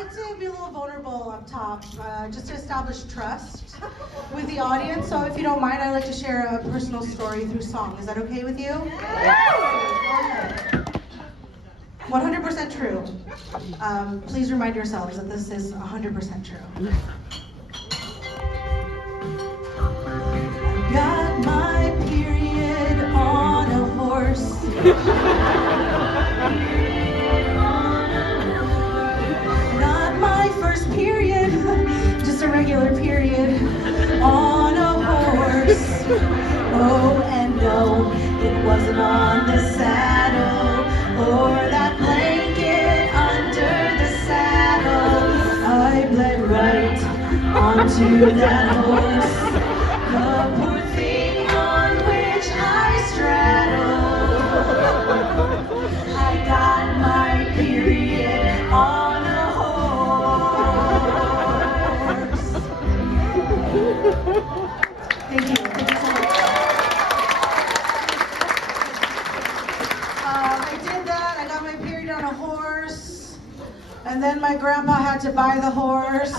like to be a little vulnerable up top, just to establish trust with the audience. So if you don't mind, I'd like to share a personal story through song. Is that okay with you? Yes! 100% true. Please remind yourselves that this is 100% true. I got my period on a horse. Not my first period, just a regular period on a horse. Oh, and no, it wasn't on the saddle or that blanket under the saddle. I bled right onto that horse, the poor thing on which I straddle. I got my period on a horse. Thank you. Thank you so much. I did that. I got my period on a horse. And then my grandpa had to buy the horse.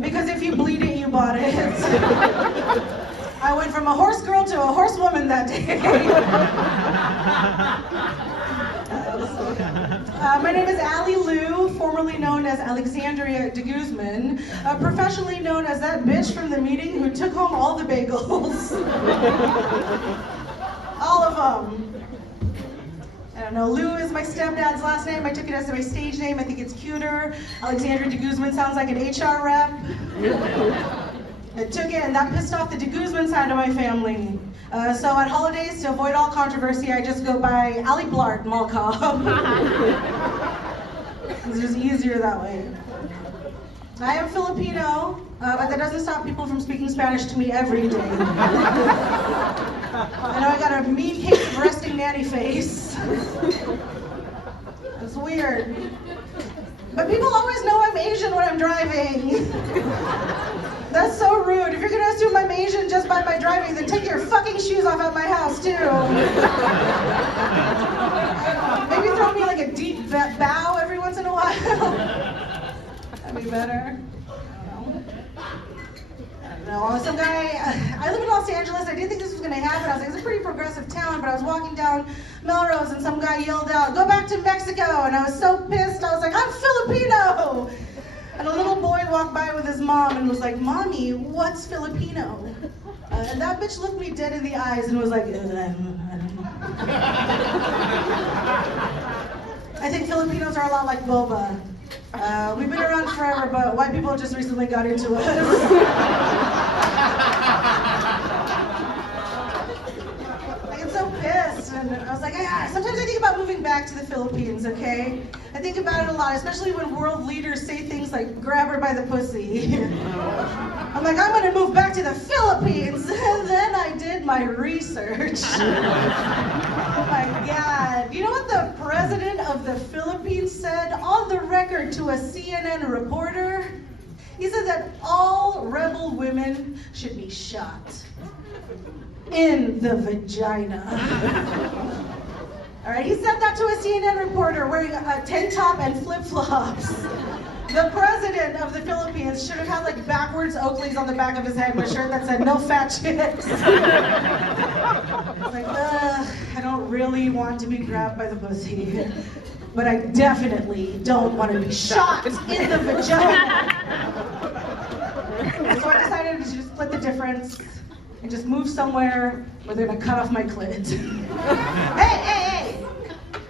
Because if you bleed it, you bought it. I went from a horse girl to a horsewoman that day. My name is Allie Lou, formerly known as Alexandria de Guzman, professionally known as that bitch from the meeting who took home all the bagels. All of them. I don't know, Lou is my stepdad's last name. I took it as my stage name. I think it's cuter. Alexandria de Guzman sounds like an HR rep. I took it, and that pissed off the de Guzman side of my family. So at holidays, to avoid all controversy, I just go by Allie Blart Mall Cop. It's just easier that way. I am Filipino, but that doesn't stop people from speaking Spanish to me every day. I know I got a mean case of resting nanny face. It's weird. But people always know I'm Asian when I'm driving. That's so rude. If you're gonna assume I'm Asian just by my driving, then take your fucking shoes off at my house too. Maybe throw me like a deep bow every once in a while. That'd be better. No, some guy, I live in Los Angeles, I didn't think this was gonna happen. I was like, it's a pretty progressive town, but I was walking down Melrose and some guy yelled out, "Go back to Mexico," and I was so pissed, I was like, "I'm Filipino!" And a little boy walked by with his mom and was like, "Mommy, what's Filipino?" And that bitch looked me dead in the eyes and was like, I think Filipinos are a lot like boba. We've been around forever, but white people just recently got into us. I get so pissed, and I was like, sometimes I think about moving back to the Philippines, okay? I think about it a lot, especially when world leaders say things like, "Grab her by the pussy." I'm like, I'm gonna move back to the Philippines, and then I did my research. Oh my God. You know what the president of the Philippines said on the record to a CNN reporter? He said that all rebel women should be shot in the vagina. All right, he said that to a CNN reporter wearing a tank top and flip-flops. The president of the Philippines should have had like backwards Oakleys on the back of his head and a shirt that said, "No fat chicks." It's like, I don't really want to be grabbed by the pussy, but I definitely don't want to be shot in the vagina. So I decided to just split the difference and just move somewhere where they're gonna cut off my clit. Hey!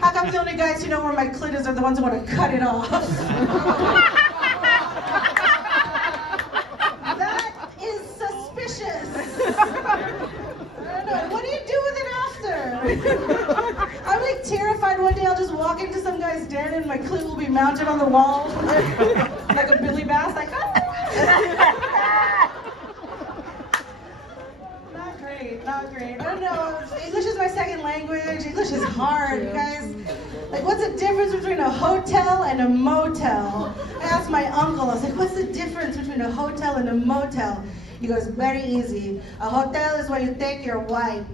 How come the only guys who know where my clit is are the ones who want to cut it off? That is suspicious. I don't know. What do you do with it after? I'm like terrified one day I'll just walk into some guy's den and my clit will be mounted on the wall like a Billy Bass, like, Not great. I don't know. English is my second language. English is hard, you guys. Like, what's the difference between a hotel and a motel? I asked my uncle, I was like, what's the difference between a hotel and a motel? He goes, very easy. A hotel is where you take your wife.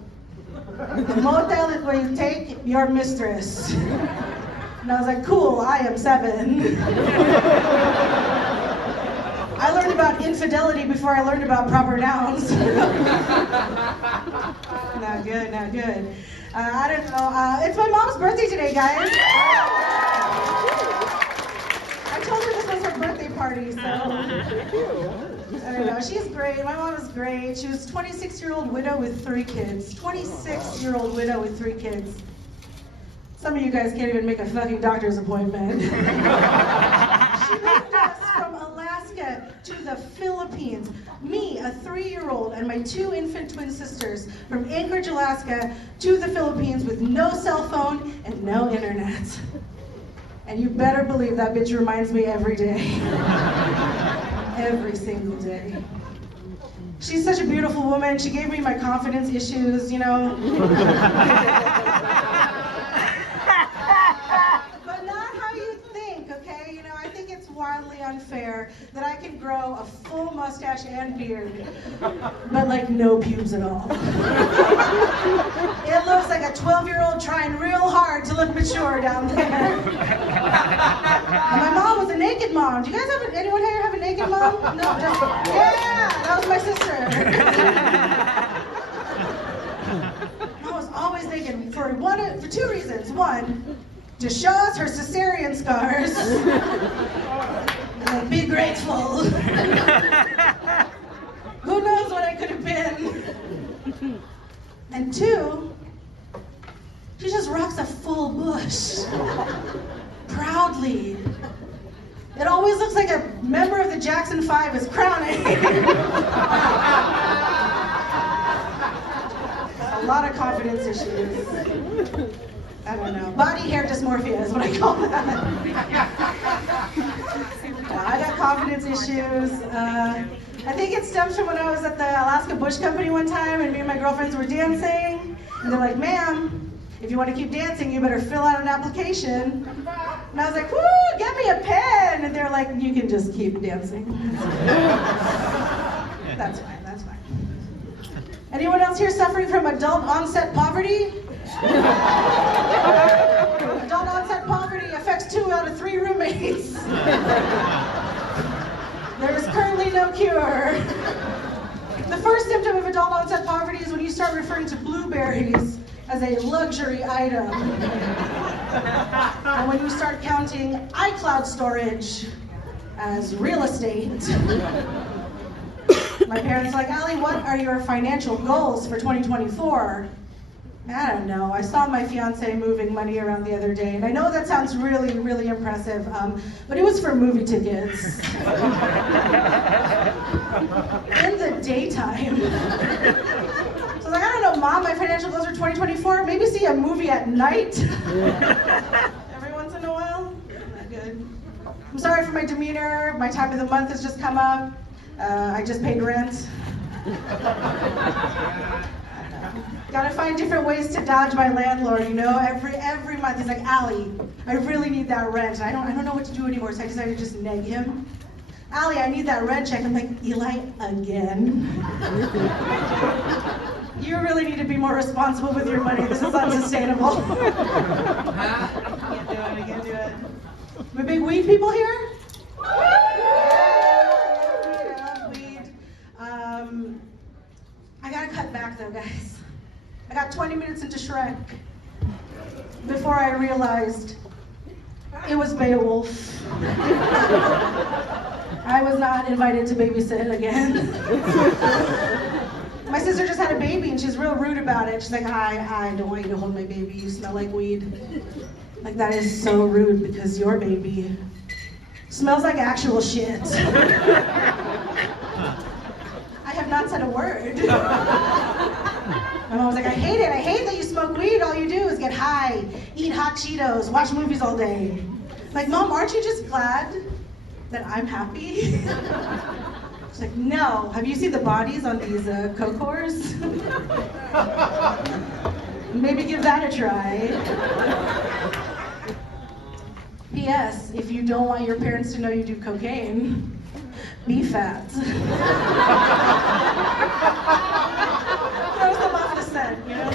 A motel is where you take your mistress. And I was like, cool, I am 7. I learned about infidelity before I learned about proper nouns. Not good, not good. I don't know. It's my mom's birthday today, guys. I told her this was her birthday party, so I don't know. She's great. My mom is great. She was a 26-year-old widow with 3 kids. 26-year-old widow with 3 kids. Some of you guys can't even make a fucking doctor's appointment. She moved us from Alaska to the Philippines. Me, a 3-year-old, and my 2 infant twin sisters from Anchorage, Alaska to the Philippines with no cell phone and no internet. And you better believe that bitch reminds me every day. Every single day. She's such a beautiful woman. She gave me my confidence issues, you know. But not how you think, okay? You know, I think it's wildly unfair that I can grow a full mustache and beard, but like no pubes at all. It looks like a 12-year-old trying real hard to look mature down there. And my mom was a naked mom. Do you guys have anyone here have a naked mom? No, just, yeah, that was my sister. Mom was always naked for 2 reasons. 1, to show us her cesarean scars. Like, be grateful. Who knows what I could have been? And 2, she just rocks a full bush. Proudly. It always looks like a member of the Jackson 5 is crowning. A lot of confidence issues. I don't know. Body hair dysmorphia is what I call that. I got confidence issues. I think it stems from when I was at the Alaska Bush Company one time and me and my girlfriends were dancing. And they're like, ma'am, if you want to keep dancing, you better fill out an application. And I was like, whoo, get me a pen. And they're like, you can just keep dancing. That's fine, that's fine. Anyone else here suffering from adult onset poverty? Adult onset poverty affects 2 out of 3 roommates. There is currently no cure. The first symptom of adult onset poverty is when you start referring to blueberries as a luxury item. And when you start counting iCloud storage as real estate. My parents are like, Allie, what are your financial goals for 2024? I don't know. I saw my fiance moving money around the other day, and I know that sounds really, really impressive, but it was for movie tickets. In the daytime. So I was like, I don't know, Mom, my financial goals for 2024, maybe see a movie at night. Every once in a while. Not good. I'm sorry for my demeanor. My time of the month has just come up. I just paid rent. Gotta find different ways to dodge my landlord, you know? Every month he's like, Allie, I really need that rent. I don't know what to do anymore, so I decided to just neg him. Allie, I need that rent check. I'm like, Eli, again? You really need to be more responsible with your money. This is unsustainable. I can't do it. We big weed people here? I love weed. I gotta cut back though, guys. I got 20 minutes into Shrek before I realized it was Beowulf. I was not invited to babysit again. My sister just had a baby and she's real rude about it. She's like, I don't want you to hold my baby. You smell like weed. Like, that is so rude because your baby smells like actual shit. I have not said a word. My mom was like, I hate it. I hate that you smoke weed. All you do is get high, eat hot Cheetos, watch movies all day. Like, Mom, aren't you just glad that I'm happy? She's like, no. Have you seen the bodies on these coke whores? Maybe give that a try. P.S. If you don't want your parents to know you do cocaine, be fat. That was the love descent, you know?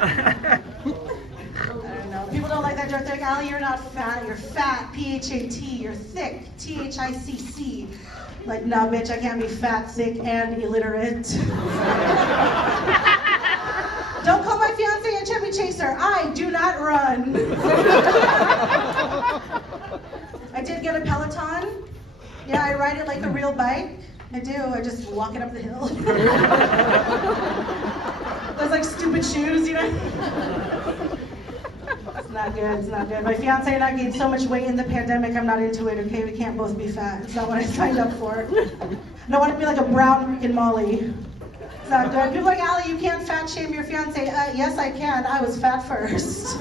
I don't know. that joke. They're like, Allie, you're not fat, you're fat, P-H-A-T, you're thick, T-H-I-C-C. Like, no, bitch, I can't be fat, thick, and illiterate. Don't call my fiance a chubby chaser. I do not run. I did get a Peloton. Yeah, I ride it like a real bike. I do. I just walk it up the hill. Those like stupid shoes, you know? It's not good. It's not good. My fiance and I gained so much weight in the pandemic. I'm not into it. Okay, we can't both be fat. It's not what I signed up for. I don't want to be like a brown Rick and Molly. It's not good. People are like, Allie, you can't fat shame your fiance. Yes, I can. I was fat first.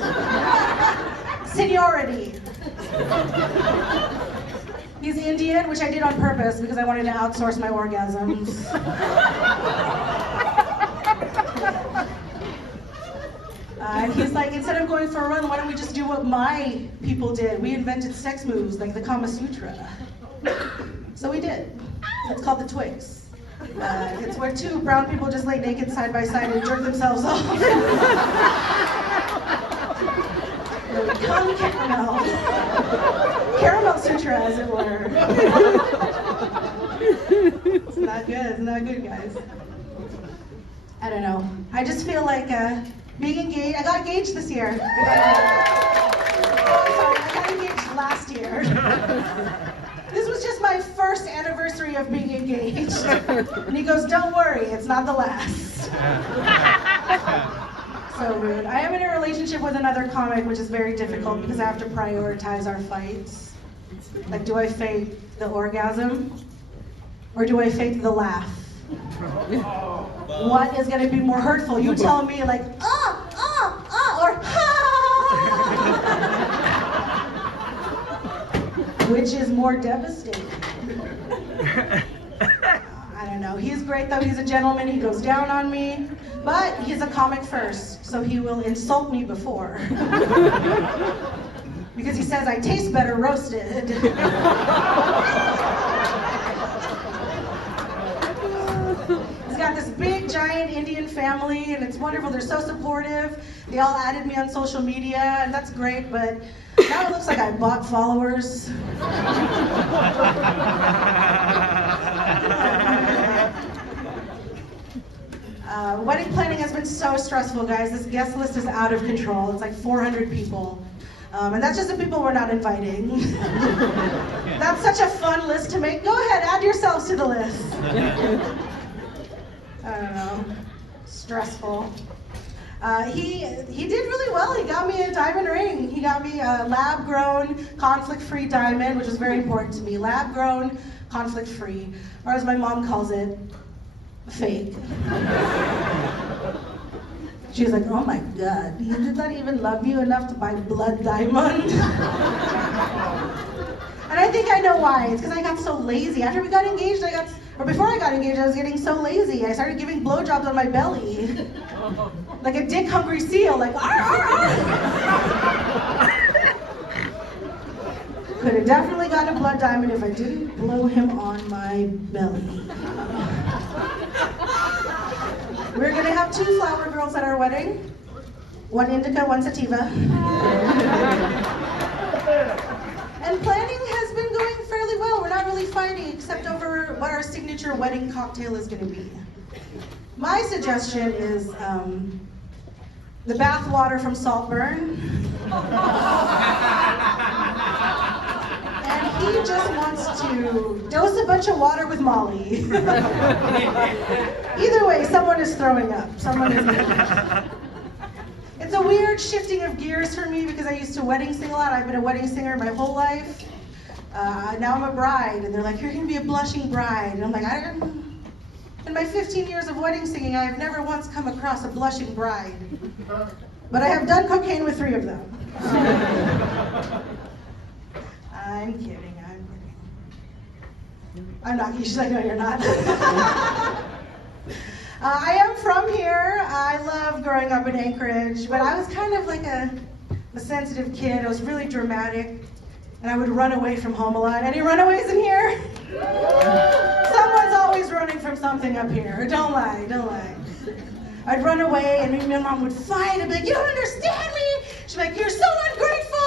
Seniority. He's Indian, which I did on purpose because I wanted to outsource my orgasms. And he's like, instead of going for a run, why don't we just do what my people did? We invented sex moves like the Kama Sutra. So we did. It's called the Twigs. It's where two brown people just lay naked side by side and jerk themselves off. They become caramel. Caramel sutra, as it were. It's not good. It's not good, guys. I don't know. I just feel like being engaged. I got engaged this year. I got engaged last year. This was just my first anniversary of being engaged. And he goes, don't worry, it's not the last. So rude. I am in a relationship with another comic, which is very difficult because I have to prioritize our fights. Like, do I fake the orgasm? Or do I fake the laugh? What is going to be more hurtful? You tell me, like, or ha! Which is more devastating? I don't know. He's great, though. He's a gentleman. He goes down on me. But he's a comic first, so he will insult me before. Because he says I taste better roasted. He's got this big, giant Indian family, and it's wonderful. They're so supportive. They all added me on social media, and that's great, but now it looks like I bought followers. Wedding planning has been so stressful, guys. This guest list is out of control. It's like 400 people. And that's just the people we're not inviting. That's such a fun list to make. Go ahead, add yourselves to the list. I don't know. Stressful. He did really well. He got me a diamond ring. He got me a lab-grown, conflict-free diamond, which is very important to me. Lab-grown, conflict-free, or as my mom calls it, fake. She was like, oh my God, he did not even love you enough to buy blood diamond. And I think I know why. It's because I got so lazy. After we got engaged, before I got engaged, I was getting so lazy. I started giving blowjobs on my belly. Like a dick-hungry seal, like, arr, arr, arr. Could have definitely gotten a blood diamond if I didn't blow him on my belly. We're gonna have 2 flower girls at our wedding. 1 indica, 1 sativa. And planning has been going fairly well. We're not really fighting except over what our signature wedding cocktail is gonna be. My suggestion is the bath water from Saltburn. And he just wants to dose a bunch of water with Molly. Either way, someone is throwing up. Someone is It's a weird shifting of gears for me because I used to wedding sing a lot. I've been a wedding singer my whole life. Now I'm a bride, and they're like, you're gonna be a blushing bride. And I'm like, in my 15 years of wedding singing, I have never once come across a blushing bride. But I have done cocaine with 3 of them. I'm kidding. I'm not. She's like, no, you're not. I am from here. I love growing up in Anchorage, but I was kind of like a sensitive kid. I was really dramatic, and I would run away from home a lot. Any runaways in here? Someone's always running from something up here. Don't lie, don't lie. I'd run away, and my mom would fight. I'd be like, you don't understand me. She'd be like, you're so ungrateful.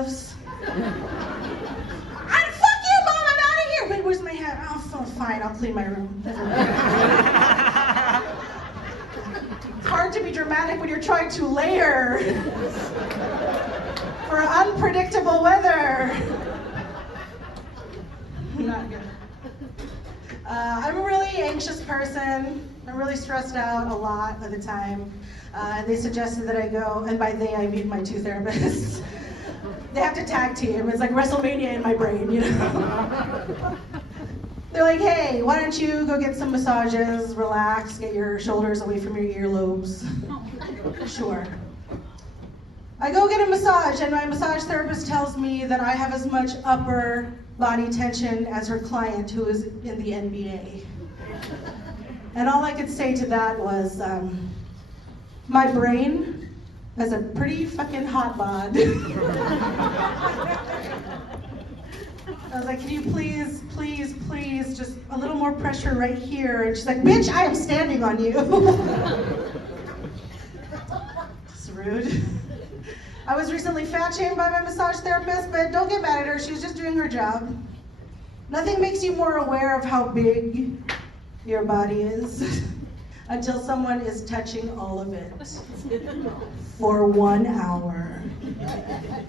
gloves. Fuck you, Mom, I'm out of here. Wait, where's my hat? Oh, fine, I'll clean my room. It's hard to be dramatic when you're trying to layer for unpredictable weather. Not good. I'm a really anxious person. I'm really stressed out a lot of the time. They suggested that I go, and by they I mean my two therapists. They have to tag team. It's like WrestleMania in my brain, you know? They're like, hey, why don't you go get some massages, relax, get your shoulders away from your earlobes. Sure. I go get a massage, and my massage therapist tells me that I have as much upper body tension as her client who is in the NBA. And all I could say to that was, my brain has a pretty fucking hot bod. I was like, can you please, just a little more pressure right here? And she's like, bitch, I am standing on you. It's rude. I was recently fat shamed by my massage therapist, but don't get mad at her, she was just doing her job. Nothing makes you more aware of how big your body is until someone is touching all of it for 1 hour.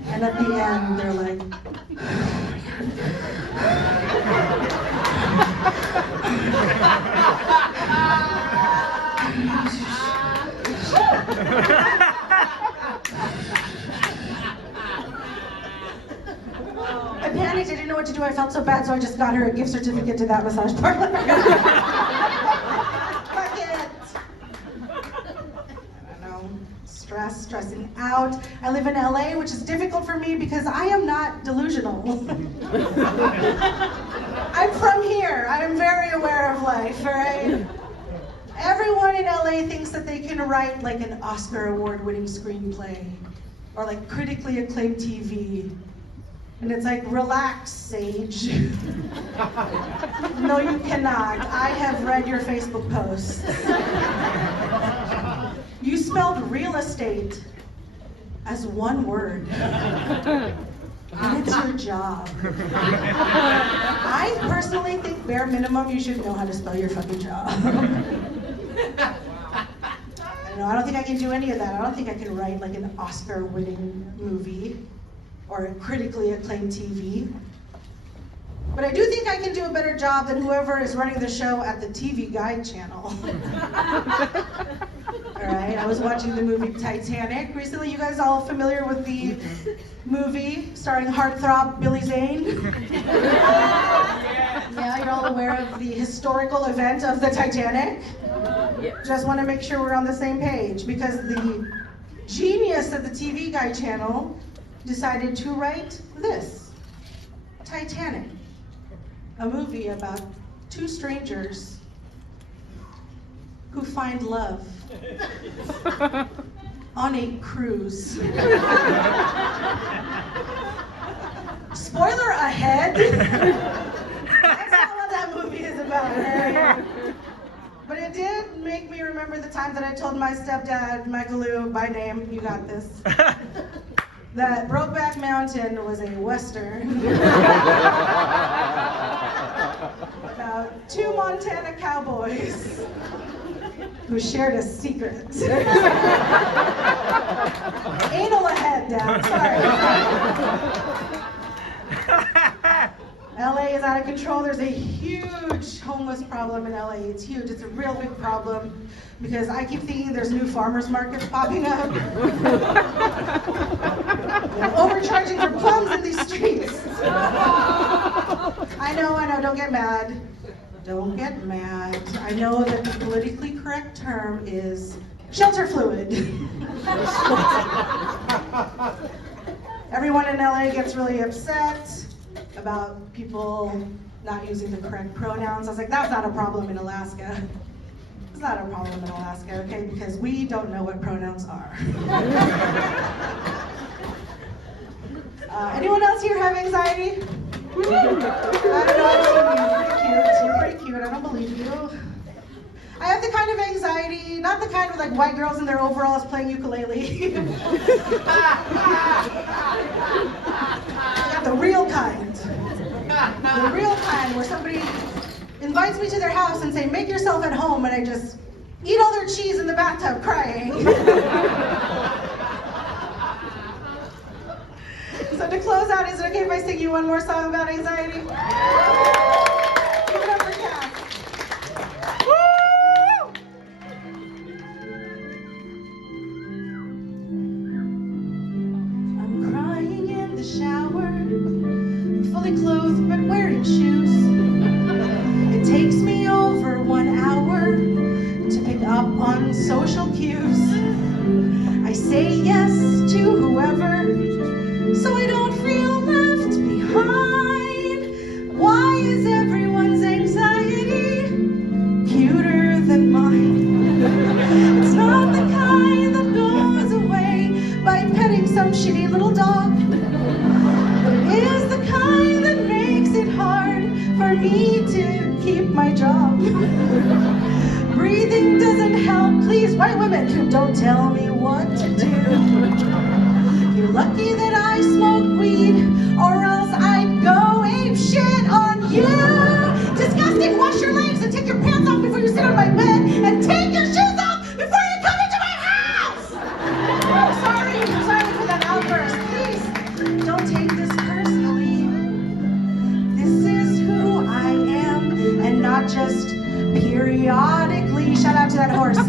And at the end, they're like, I panicked, I didn't know what to do, I felt so bad, so I just got her a gift certificate to that massage parlor. Fuck it. I don't know, stressing out. I live in LA, which is difficult for me because I am not delusional. I'm from here, I'm very aware of life, all right? Everyone in LA thinks that they can write like an Oscar award-winning screenplay or like critically acclaimed TV. And it's like, relax, Sage. No, you cannot. I have read your Facebook posts. You spelled real estate as one word. And it's your job. I personally think bare minimum you should know how to spell your fucking job. I don't think I can do any of that. I don't think I can write like an Oscar-winning movie or a critically acclaimed TV. But I do think I can do a better job than whoever is running the show at the TV Guide channel. All right, I was watching the movie Titanic recently. You guys all familiar with the movie starring heartthrob Billy Zane? Yeah, you're all aware of the historical event of the Titanic? Just want to make sure we're on the same page because the genius of the TV Guide channel decided to write this, Titanic, a movie about two strangers who find love on a cruise. Spoiler ahead, that's not what that movie is about, right? But it did make me remember the time that I told my stepdad, Michael Lou, by name, you got this, that Brokeback Mountain was a Western about two Montana cowboys who shared a secret. Anal ahead, Dad, sorry. LA is out of control. There's a huge homeless problem in LA. It's huge. It's a real big problem because I keep thinking there's new farmers markets popping up. Overcharging for plums in these streets. I know, don't get mad. Don't get mad. I know that the politically correct term is shelter fluid. Everyone in LA gets really upset about people not using the correct pronouns. I was like, that's not a problem in Alaska. It's not a problem in Alaska, okay? Because we don't know what pronouns are. Anyone else here have anxiety? I don't know, you're pretty cute, I don't believe you. I have the kind of anxiety, not the kind of like white girls in their overalls playing ukulele. The real kind, where somebody invites me to their house and say, make yourself at home, and I just eat all their cheese in the bathtub crying. So to close out, is it okay if I sing you one more song about anxiety? Give it up for Cass. Woo! I'm crying in the shower, fully clothed but wearing shoes. It takes me over 1 hour to pick up on social cues. I say yes to whoever, so I don't feel left behind. Why is everyone's anxiety cuter than mine? It's not the kind that goes away by petting some shitty little dog. It is the kind that makes it hard for me to keep my job. Breathing doesn't help. Please, white women, don't tell me what to do. You're lucky that I smoke weed, or else I'd go ape shit on you. Disgusting, wash your legs and take your pants off before you sit on my bed, and take your shoes off before you come into my house! I'm sorry for that outburst. Please, don't take this personally. This is who I am, and not just periodically. Shout out to that horse. I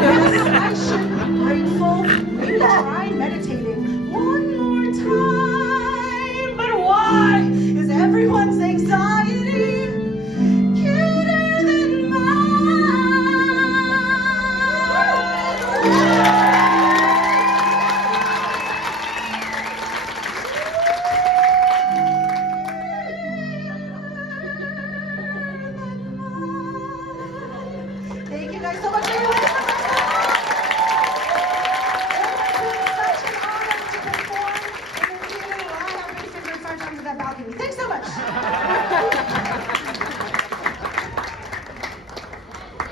guess I should be grateful. Maybe try meditating one more time. But why is everyone's anxiety cuter than mine? Thank you guys so much for your